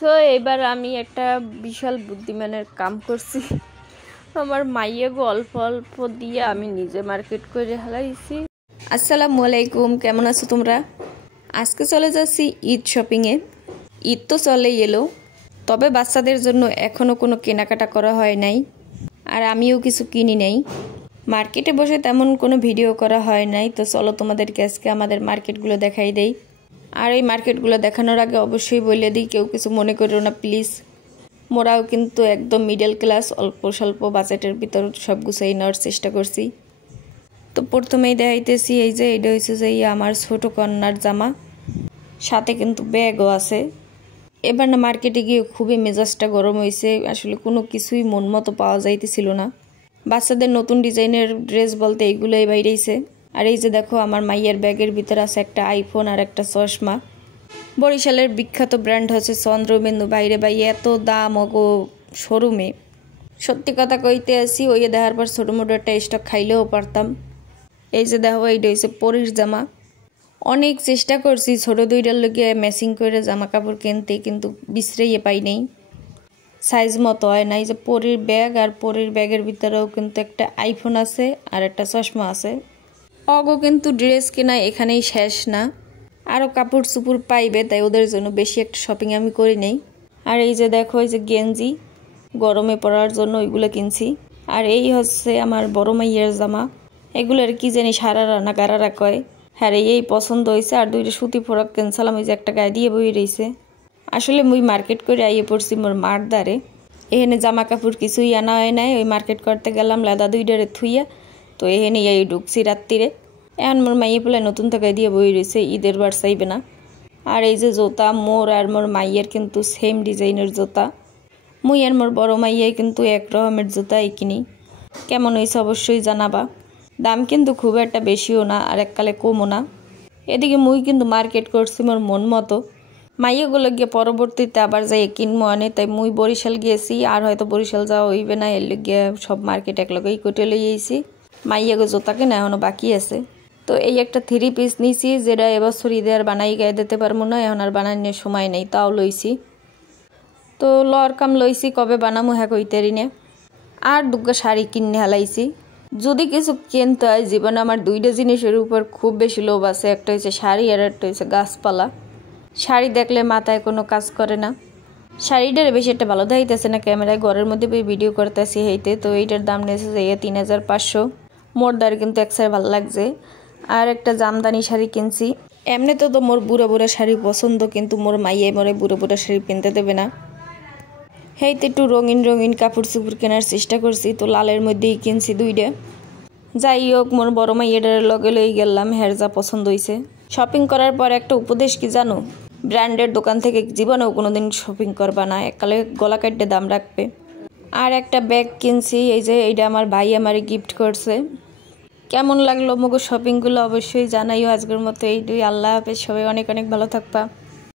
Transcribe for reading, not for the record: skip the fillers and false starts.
So এবার আমি একটা বিশাল বুদ্ধিমানের কাম করছি। আমার মাইয়াগো অল্প অল্প দিয়ে আমি নিজে মার্কেট করে হালাইছি। আসসালামু আলাইকুম, কেমন আছো তোমরা? আজকে চলে যাচ্ছি ঈদ শপিংয়ে। ঈদ তো চলেই এলো, তবে বাচ্চাদের জন্য এখনও কোনো কেনাকাটা করা হয় নাই, আর আমিও কিছু কিনি নাই। মার্কেটে বসে তেমন কোনো ভিডিও করা হয় নাই, তো চলো তোমাদেরকে আজকে আমাদের মার্কেটগুলো দেখাই দেই। আর এই মার্কেটগুলো দেখানোর আগে অবশ্যই বলে দিই, কেউ কিছু মনে করো না প্লিজ। মোরাও কিন্তু একদম মিডল ক্লাস, অল্প স্বল্প বাজেটের ভিতর সব গুছাই নেওয়ার চেষ্টা করছি। তো প্রথমেই দেখাইতেছি এই যে এটা হচ্ছে যে আমার ছোট কন্যার জামা, সাথে কিন্তু ব্যাগও আছে। এবার না মার্কেটে গিয়ে খুবই মেজাজটা গরম হয়েছে, আসলে কোনো কিছুই মন মতো পাওয়া যাইতেছিল না। বাচ্চাদের নতুন ডিজাইনের ড্রেস বলতে এইগুলোই বাইরেছে। আর এই যে দেখো আমার মাইয়ার ব্যাগের ভিতরে আছে একটা আইফোন আর একটা চশমা। বরিশালের বিখ্যাত ব্র্যান্ড হচ্ছে চন্দ্রবিন্দু, বাইরে বাইরে এত দাম ওগো শোরুমে। সত্যি কথা কইতে আসি, ওই দেখার পর ছোটো মোটো একটা স্টক খাইলেও পারতাম। এই যে দেখো এইটা হচ্ছে পরির জামা। অনেক চেষ্টা করছি ছোটো দুইটার লোকে ম্যাচিং করে জামা কাপড় কিনতে, কিন্তু বিশ্রেই পাই নেই, সাইজ মতো হয় না। এই যে পরির ব্যাগ, আর পরির ব্যাগের ভিতরেও কিন্তু একটা আইফোন আছে আর একটা চশমা আছে। অগো কিন্তু ড্রেস কেনা এখানেই শেষ না, আরও কাপড় চুপড় পাইবে, তাই ওদের জন্য বেশি একটা শপিং আমি করি নেই। আর এই যে দেখো এই যে গেঞ্জি গরমে পরার জন্য ওইগুলো কিনছি। আর এই হচ্ছে আমার বড় মাইয়ের জামা, এগুলোর কি জানি সারারা না গারারা কয়। হ্যাঁ এই পছন্দ হয়েছে। আর দুইটা সুতি ফ্রক কিনছিলাম, ওই যে একটা গায়ে দিয়ে বই রয়েছে। আসলে মুই মার্কেট করে আইয়ে পড়ছি মোর মার দ্বারে, এখানে জামা কাপড় কিছুই আনা হয় নাই। ওই মার্কেট করতে গেলাম লাদা দুইটারে থুইয়া, তো এখানে এই ঢুকছি রাত্রিরে। এখন মোর মাইয়ে পেলে নতুন টাকায় দিয়ে বই রয়েছে, ঈদের বার চাইবে না। আর এই যে জুতা, মোর আর মোর মাইয়ের কিন্তু সেম ডিজাইনের জুতা। মুই আর মোর বড় মাইয়াই কিন্তু এক রকমের জুতাই কিনি। কেমন হয়েছে অবশ্যই জানাবা। দাম কিন্তু খুব একটা বেশিও না আর এককালে কমও না। এদিকে মুই কিন্তু মার্কেট করছি মোর মন মতো। মাইয়াগুলো গিয়ে পরবর্তীতে আবার যাই কিনবো আনে, তাই মুই বরিশাল গিয়েছি, আর হয়তো বরিশাল যাওয়া হইবে না, এর গিয়ে সব মার্কেট একলগেই কেটে লইয়েছি। মাইয়াগো জোতা কেনা এখনো বাকি আছে। তো এই একটা 3 পিস নিয়েছি, যেটা এবছর ঈদে আর বানাই গায়ে দিতে পারবো না, এখন আর বানানোর সময় নেই, তাও লইছি। তো লর কাম লইছি, কবে বানামো হ্যাঁ কইতেরি নে। আর দুগ্গা শাড়ি কিনে হালাইছি। যদি কিছু কিনতে হয় জীবনে আমার দুইটা জিনিসের উপর খুব বেশি লোভ আছে, একটা হচ্ছে শাড়ি আর একটা হচ্ছে গাছপালা। শাড়ি দেখলে মাথায় কোনো কাজ করে না। শাড়িটার বেশি একটা ভালো দেখাইতেছে না ক্যামেরায়, ঘরের মধ্যে ভিডিও করতেছি হইতে। তো এইটার দাম নিয়েছে যে 3500। মোর দ্বার কিন্তু এক সাইড ভালো লাগছে। আর একটা জামদানি শাড়ি কিনছি। এমনি তো মোর বুড়ো বুড়ো শাড়ি পছন্দ, কিন্তু মোর মাইয়াই মোরে বুড়ো বুড়ো শাড়ি কিনতে দেবে না। হেইতে একটু রঙিন রঙিন কাপড় চুপড় কেনার চেষ্টা করছি, তো লালের মধ্যেই কিনছি দুইটা। যাই হোক, মোর বড় মাইয়াটার লগে লই গেলাম, হের যা পছন্দ হয়েছে। শপিং করার পর একটা উপদেশ কি জানো, ব্র্যান্ডের দোকান থেকে জীবনেও কোনোদিন শপিং করবা না, এককালে গলা কাটতে দাম রাখবে। আর একটা ব্যাগ কিনছি, এই যে এইটা আমার ভাই আমারে গিফট করছে। কেমন লাগলো মোগো শপিংগুলো অবশ্যই জানাইও। আজকের মতো এইটুই, আল্লাহ হাফেজ, সবাই অনেক অনেক ভালো থাকবা।